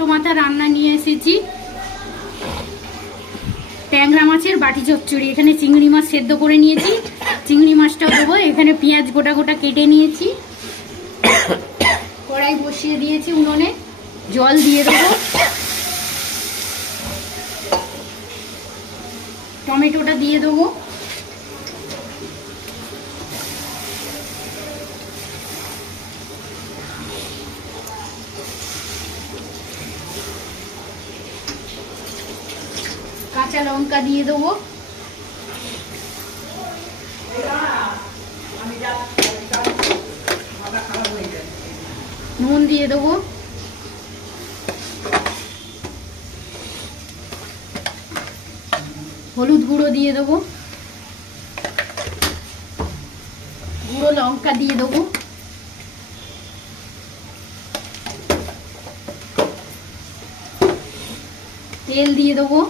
ছোট মাথা রান্না নিয়ে এসেছি ট্যাংরা মাছের বাটি চচ্চড়ি। এখানে চিংড়ি মাছ সেদ্ধ করে নিয়েছি, চিংড়ি মাছটাও দেবো। এখানে পেঁয়াজ গোটা গোটা কেটে নিয়েছি, কড়াই বসিয়ে দিয়েছি উনুনে, জল দিয়ে দেবো, টমেটোটা দিয়ে দেবো, কাঁচা লঙ্কা দিয়ে দেবো, নুন দিয়ে দেবো, হলুদ গুঁড়ো দিয়ে দেবো, গুঁড়ো লঙ্কা দিয়ে দেবো, তেল দিয়ে দেবো,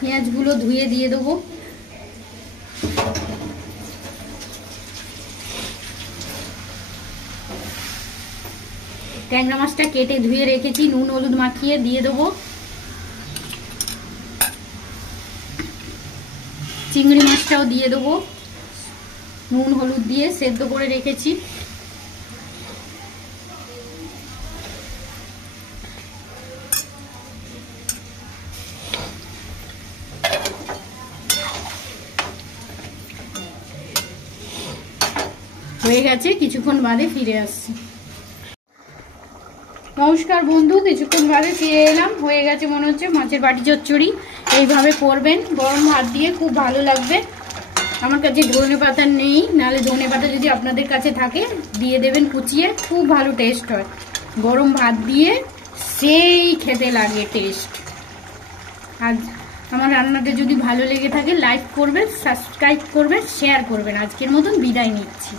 পেঁয়াজগুলো ধুয়ে দিয়ে দেবো, ট্যাংরা মাছটা কেটে ধুয়ে রেখেছি, নুন হলুদ মাখিয়ে দিয়ে দেবো, চিংড়ি মাছটাও দিয়ে দেবো, নুন হলুদ দিয়ে সেদ্ধ করে রেখেছি। হয়ে গেছে, কিছুক্ষণ বাদে ফিরে আসছি। নমস্কার বন্ধু, কিছুক্ষণ বাদে ফিরে এলাম। হয়ে গেছে মনে হচ্ছে মাছের বাটি চচ্চড়ি। এইভাবে করবেন, গরম ভাত দিয়ে খুব ভালো লাগবে। আমার কাছে ধনে পাতা নেই, নাহলে ধনে পাতা যদি আপনাদের কাছে থাকে দিয়ে দেবেন কুচিয়ে, খুব ভালো টেস্ট হয়। গরম ভাত দিয়ে সেই খেতে লাগে টেস্ট। আর আমার রান্নাটা যদি ভালো লেগে থাকে লাইক করবেন, সাবস্ক্রাইব করবেন, শেয়ার করবেন। আজকের মতন বিদায় নিচ্ছি।